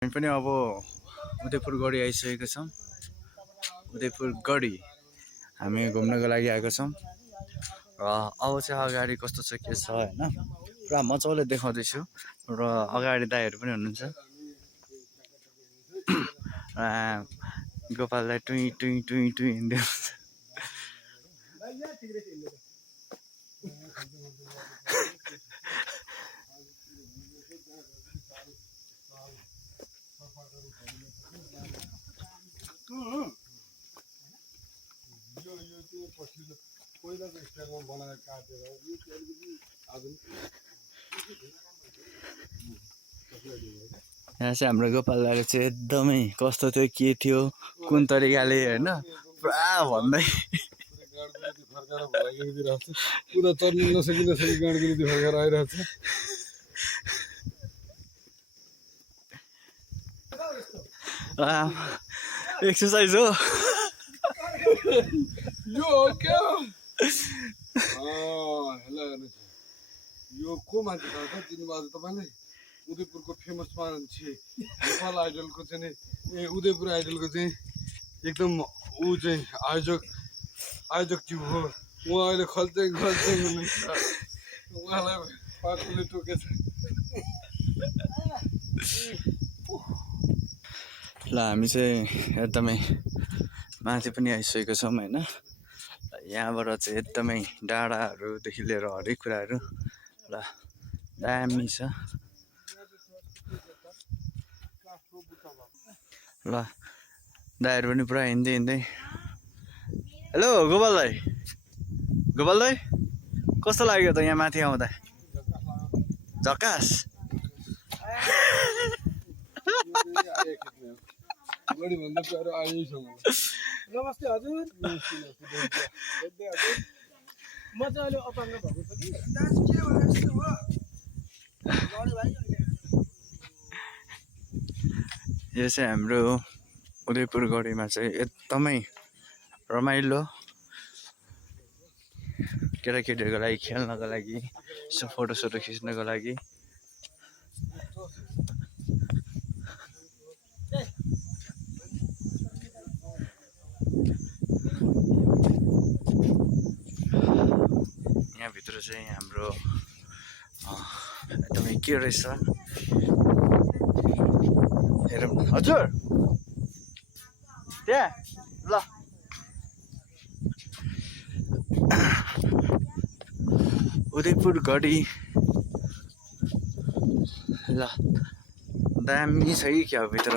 हामी पनि अब उदयपुर गढी आइसकेको छौँ। उदयपुर गढी हामी घुम्नको लागि आएको छौँ र अब चाहिँ अगाडि कस्तो छ के छ होइन पुरा मजाले देखाउँदैछु र अगाडि दाइहरू पनि हुनुहुन्छ गोपाललाई टुई टुई टुई टुई हिँड्दै यहाँ चाहिँ हाम्रो गोपाललाई चाहिँ एकदमै कस्तो थियो के थियो कुन तरिकाले होइन पुरा भन्दै उता चढ्नु नसकी गाडीको फर्केर आइरहेछ। एक्सर्साइज हो यो हो क्या यो को मान्छे छ चिन्नुभएको छ तपाईँले? उदयपुरको फेमस मान्छे गोपाल आइडलको चाहिँ नि उदयपुर आइडलको चाहिँ एकदम ऊ चाहिँ आयोजक ज्यू हो। उहाँ अहिले खल्दै हुनुहुन्छ। उहाँलाई पार्टीले टोकेछ। ल हामी चाहिँ एकदमै माथि पनि आइसकेको छौँ होइन। यहाँबाट चाहिँ एकदमै डाँडाहरूदेखि लिएर हरेक कुराहरू ल दामी छ। ल दाइहरू पनि पुरा हिँड्दै हेलो गोपाल दाइ कस्तो लाग्यो त यहाँ माथि आउँदा? झकास नमस्ते हजुर। म चाहिँ अहिले अपाङ्ग भएको छु कि यो चाहिँ हाम्रो उदयपुर गढीमा चाहिँ एकदमै रमाइलो केटाकेटीहरूको लागि खेल्नको लागि यसो फोटोसोटो खिच्नको लागि। यहाँभित्र चाहिँ हाम्रो एकदमै के रहेछ हेरौँ। हजुर त्यहाँ ल उदयपुर गढी ल दामी छ कि क्या भित्र।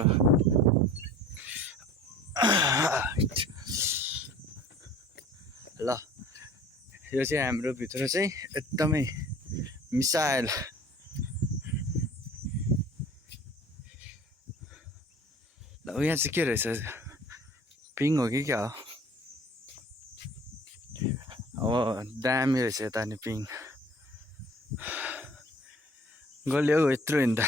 ल यो चाहिँ हाम्रो भित्र चाहिँ एकदमै मिसाइल ल यहाँ चाहिँ के रहेछ पिङ हो कि क्या हो? अब दामी रहेछ यता नि पिङ गल्यो यत्रो हिँड्दा।